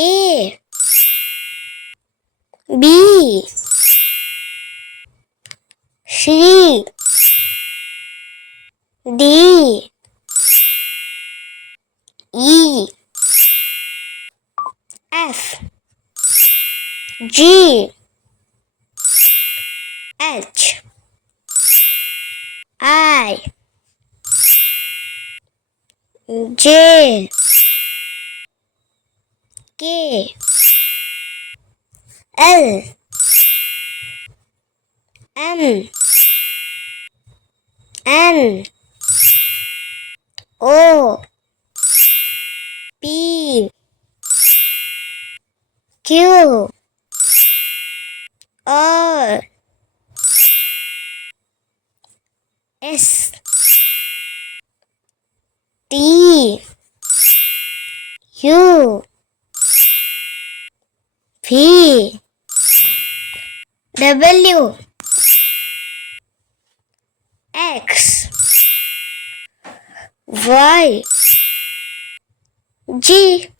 A B C D E F G H I J K L M N O P Q R S T U V W X Y G